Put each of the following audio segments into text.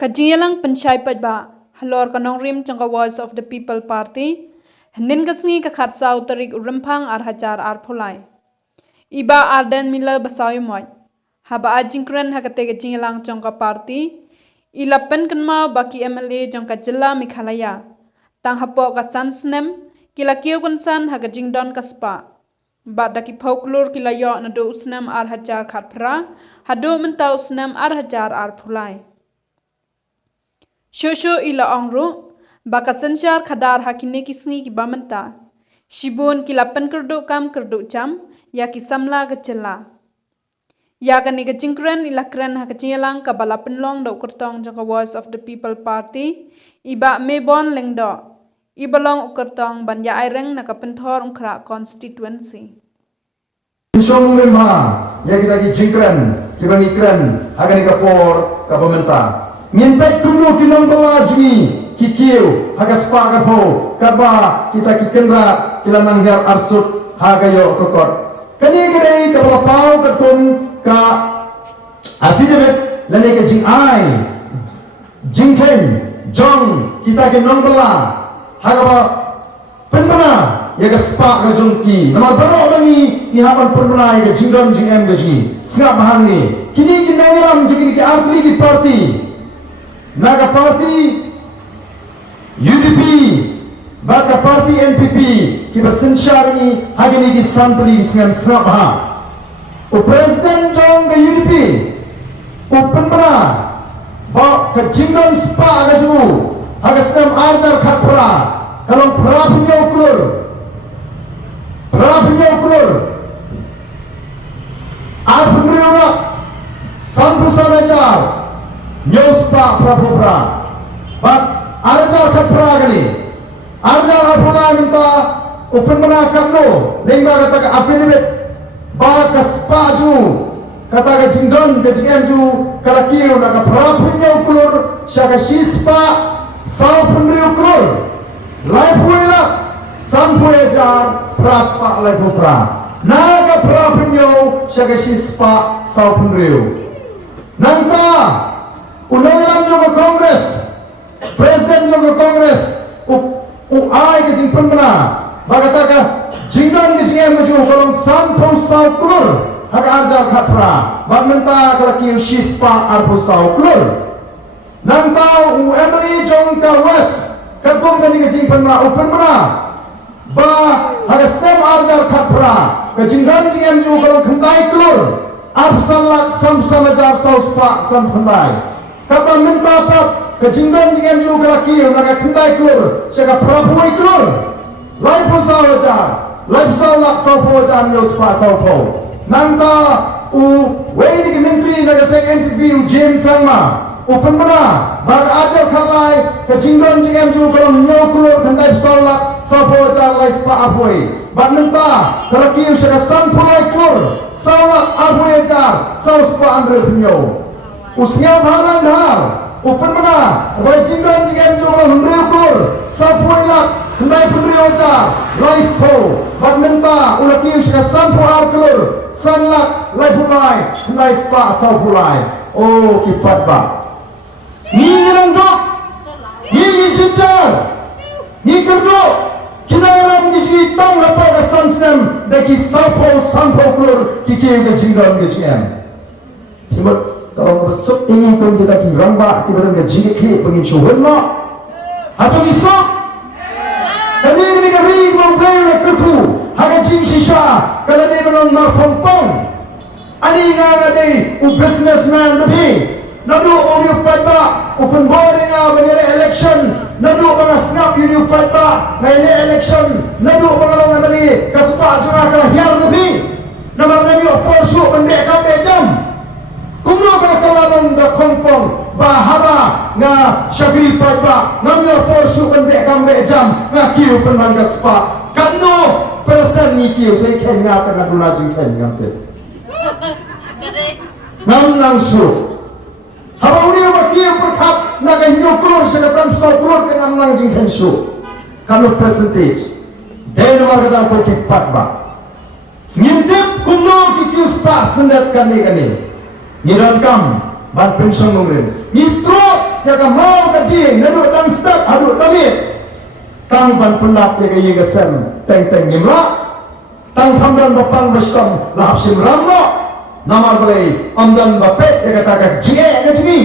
Kajiyalang Panchai Padba, Halor Kanong Rim Changka Voice of the People Party, Hendin Kasni Kakat Sau Tarik Urimpang Arhajar Arpulai. Iba Arden Mila Basawi Moy, Haba Ajinkran Hakate Kajiyalang Changka Party, Ilapen Kanma Baki MLA Jangka Jilla Mikhalaya, Tang Hapo Kasansnem, Kilakio Gunsan Hakajing Don Kaspa. Badaki Poklur Kilayo Nado Usnam Arhajar Katpra, Hado Menta Usnam Arhajar Arpulai. Shosho ila ongru, baka sensyar khadar hakine kisni ki bamanta. Shibun kilapan kerdu kam kerdu jam, ya kisamla gecela. Ya kani gecingkren ila kren hakaciyalang kabala penlong do kertong jangka Voice of the People Party, iba mebon lengdo. Ibalong ukertong banja aireng nakapentor ungkra constituency. Song lemha, ya kita gecingkren, kibani kren, agani kapor kabamenta. Minta kuno kinong balajni kikiu hagas pagapo kaba kita kikendra kilanang her arsut hagayo kokot kani gede kabala pau katun ka affidavit lane ke jing ai jingken jong kita kinong bala hagaba penmana ya gaspa ka jongki nama baro bangi ni hapan penmana ya jingdon jingem gaji singap bahani kini kinangilam jingini ke artli di party Naga parti UDP, baka parti NPP, kiba sensyari hagini ki santri kisngam snabha. O President Jong the UDP, o penbara, ba ka jingdon spa agaju, hagasnam arjar khapra, kalong prapnya ukur, arpumriuna, sampusan ajar. Nyospa prapopra, but arjar khapra gani, arjar arpuna minta open mana kamno, lengba kata ke affidavit, ba kaspaju, kata ke jingdon ke jingju, kalakiu naga prapunya ukur, syaka sispa, sau pendiri ukur, laipuela, sampuejar praspa laipupra, naga prapunya syaka sispa sau pendiri, nangta. Ulang juga Kongres, Presiden juga Kongres, ai ke jing penmana, bagataka jingdan ke jingem ke jing kolong sanpau sau klur, haka arjar khapra, bat menta kalaki shispa arpu sau klur, nangta MLA Jongka West, kagum kani ke jing penmana, penmana, ba haka stem arjar khapra, ke jingdan jingem ju kolong kendai klur, arpu salak samsam ajar sau spa sam kendai. Kata minta apa? Kejingdan jingem juga laki yang nak kendai klur, siapa prapuai klur, lain pun sahaja, lain sahaja sahaja nyos pas sahaja. Nanta wei ni menteri nak sek MPP James Sangma, penmana, baga ajar kalai kejingdan jingem juga kalau nyok klur kendai sahaja lain spa apuai. Bak minta kalau kiu siapa sanpulai klur, sahaja apuai ajar, sahaja spa andre penyo. Usia malam dah, open mana? Wajib dan jika juga memberi ukur, sapuilah kendai pemberi wajah, life po, badminta, ulaki usia sampu arkelur, sanlak, life ulai, kendai spa saupulai. Oh kipat ba. Ni randok, ni cincang, ni kerduk, kinaram gigi tang lepas sansem, deki sampu klur, kiki gejingdam gejiem. Kibat. Kalau besok ini pun kita kirang bak kita dengan jika klik pengin syuhun mak atau besok kali ini kita ring membayar kertu harga jing sisa kalau dia belum marfontong ani nga ada businessman lebih nadu orang upat bak open boarding banyere election nadu mga snap yun upat bak ngayli election nadu mga long nabali kaspa jura kalahiyar lebih namang nabi oporsu mendekam bejam Kumlo ka kalamang da kompong bahaba nga Shafi Paipa ngamyo porsu kan be kambe jam nga kiu penanggas pa kano persen ni kiu say ken nga tanga dula jing ken ngamte ngam langsung haba uni ba kiu perkap naga hinyo klor sa kasan sa klor ka ngam lang jing ken su kano percentage den margadang ko kipat ba ngintip kumlo ki kiu spa sendet kani Niran kam ban pensong ngomren nitro ya ka mau ka ding na duk tang step aduk tamit tang ban pendat ya ka ye sen teng nimla tang thamdan bapang bestam lahap sim ramno namal balai amdan bapet ya kata ka jie ka jingi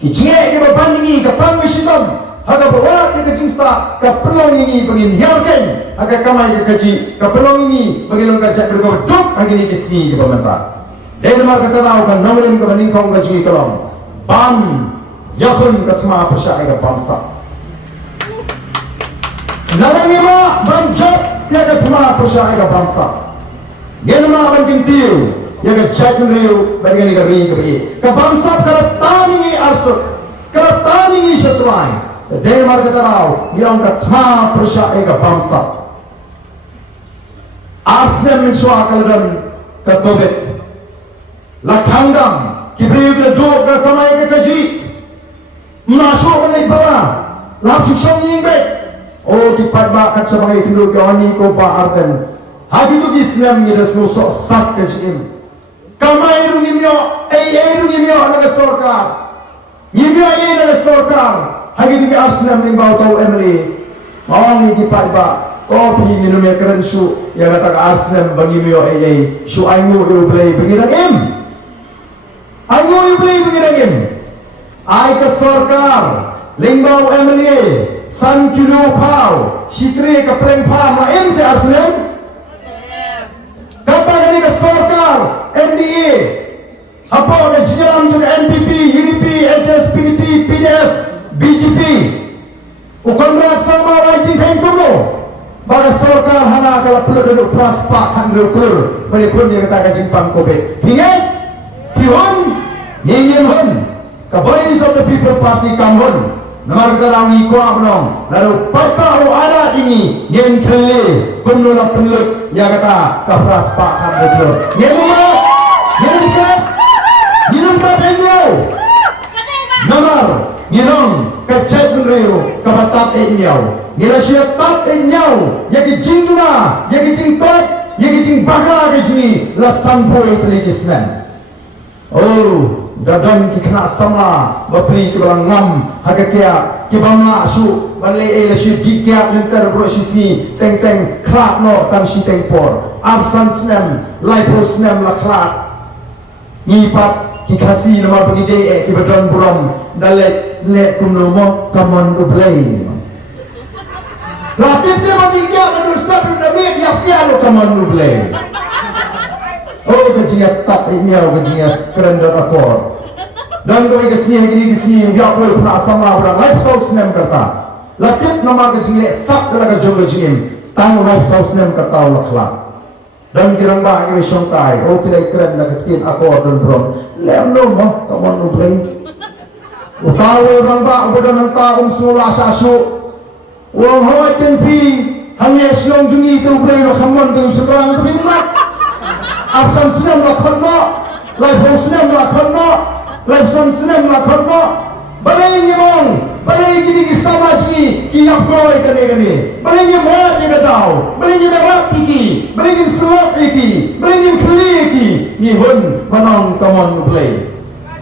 ki jie ki bapan ni ka pang besitam haga bawa ke kecingsta ka pelong ini bangin hiarken haga kamai ke kaji ka pelong ini bangin long kajak berko duk hagi ni kisni ke pemerintah dai mar kata rau kan nomlin ke baning kong kaji kolong ban yakun ka thma pasha ka bangsa narangi ma banjat ya ka thma pasha ka bangsa genma bangin tiu ya ka jatun riu bangin ka ri ka bangsa ka tani arsuk ka tani shatrai Dai mar kata rau yang ka thma prasha ega bangsa asnem min shwa kaldan ka tobet la thangam kibriu ka jok ka kamai ka kaji ma sho ka nei bala la su shong ying be o ki pat ba kat sabangai kindu ka ani ko ba arden hagi tu islam ni resno so sak ka jim kamai ru nimyo ei ru nimyo na ka sarkar nimyo ei na ka sarkar hagi di aslam ning bau tau emri mawang ni dipai ba kopi minum ya keren su ya kata aslam bagi mio su aingu iru play bagi em aingu iru play bagi em ai ka sarkar ling bau emri san kilo pau shitri ka pleng pam la em se aslam kata ni ka sarkar NDA apa na jiram jun NPP UDP HSPDP PDF BJP ukonrat sama wajib hengkumo baga sarkar hana kala peluk duduk pras pak handul kur menikun yang kata kajing pang covid pingat pihun nyingin hun ka voice of the people party kamhun namar kata rangi kuah menong lalu patah alat ini nyen kele kumnula peluk yang kata ka pras pak handul kur nyen ka benyo namar Nirong kacet menriu kabatap enyau nila siya tap enyau yaki jingtuna yaki jingtot yaki jing bakla kajini la sanpo itli kismen oh dadam ki kena sama bapri ki balang ngam hagakia ki bama su bale la siya dikia linter bro sisi teng klak no tam si teng por absan snem laipo snem la klak ngipat ki kasi nama begide ki badon buram dalet le kumnomo kamon ublay latip dia manikya menurut staf demi dia piano kamon ublay oh kejingat tak imiau kejingat kerenda rakor dan kau kesini biar kau pernah sama orang live source nem kata latip nama kejingat sak kala kejol kejingin tang live source nem kata ulaklah dan kirang ba kami syongkai oh kira keren nak ketin akor dan brom lem no mo kamon ublay utawa orang ba bodan ang taong sula sa asu wang hoy tenfi hanya siong jungi tu play no khamon tu seberang tu bimrak absan sinam la khonno lai ho sinam la khonno lai son sinam la khonno balai ni mong balai gini ki samaji ki apkoi kane balai ni mo ni betau balai ni merat iki balai ni slot iki balai ni khli iki ni hun manong kamon play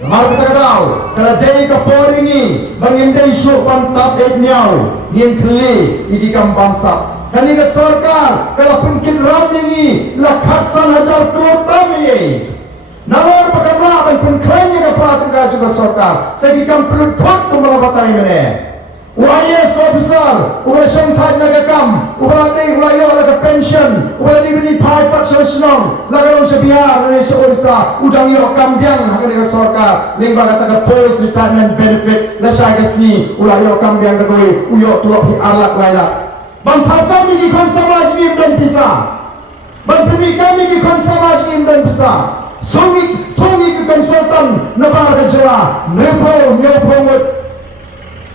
Mar kata kau, kalau jadi keporingi, bangin day show pantap etnyau, nian keli, ini kam bangsa. Kani ke sarkar, kalau pungkin ram ini, lakhasan hajar turutam ye. Nalor pakamla dan pungkainya ke pelatihan juga sarkar, segi kam pelut pot tu melabatai mana. IAS officer, ulah syamtai naga kam, ulah yo laga pension, ulah bini pai pat sosnong, laga long sebiar Indonesia Orisa, udang yo kambiang haga dengan sarkar, lingba kata ke post retirement benefit, lasai kesni, ulah yo kambiang kagoi, uyo tulok hi arlak lailak. Bantau kami di konservasi imdan pisah, bantumi kami di konservasi imdan pisah. Songi ke konsultan nabar kejala, nepo mut.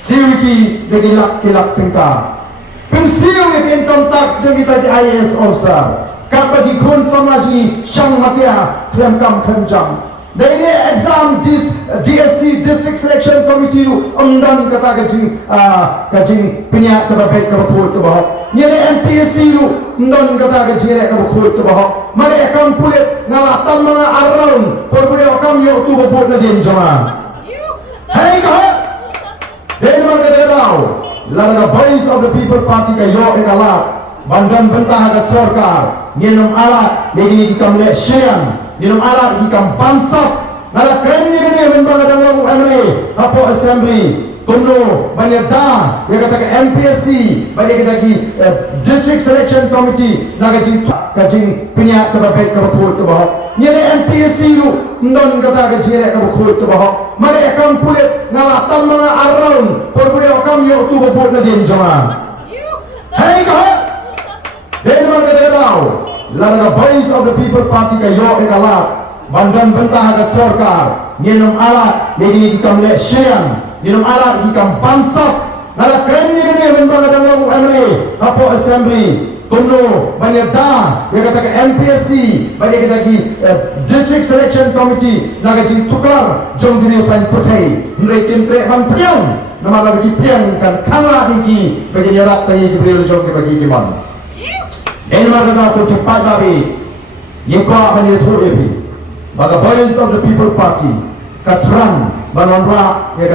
Siwiki bagi lak tengka. Pensiu di income tax yang kita di IAS officer. Kapa di kun samaji syang makia klem kam jam. Dan ini exam DSC District Selection Committee umdan kata kajing penyak kebaik kebakut kebahok. Nyele MPSC lu umdan kata kajing nyele kebakut kebahok. Mari akam pulit ngalatam mga around. Por boleh akam yo tu babut na din jama. Hey kahok. Denmark Kedau, Laraga Voice of the People Party kayo ikalat, bandan bentah ke sorkar, nyenum alat, begini kikam lek siang, nyenum alat kikam pansap, nala keren ni kene membang kadang MLA, apo assembly, kuno banyak dah, dia kata ke MPSC, banyak kata ki District Selection Committee, naga kajing punya kebaik kebakut kebahak, nyele MPSC lu, non kata kajing nyele kebakut kebahak, mari akam kulit ngalatan mga around, perbudi akam yuk tu bebut na din jama. Hey kahak, Denmark Kedau, Laraga Voice of the People Party kayo ikalat, bandan bentah ke sorkar, nyenum alat, begini kikam lek siang, nyenum alat kikam pansap, nala keren ni kene membang kadang MLA, apo assembly, kuno banyak dah, dia kata ke MPSC, banyak kata ki District Selection Committee, naga jing tukar, jom diri usain putih, mereka krek man priang, nama lagi priang kan kanga diki, bagi nyerak tadi diberi jom bagi kiman. Denmark Kedau cepat babi, yekwa banyak tu epi, baga Voice of the People Party, katran banonra ya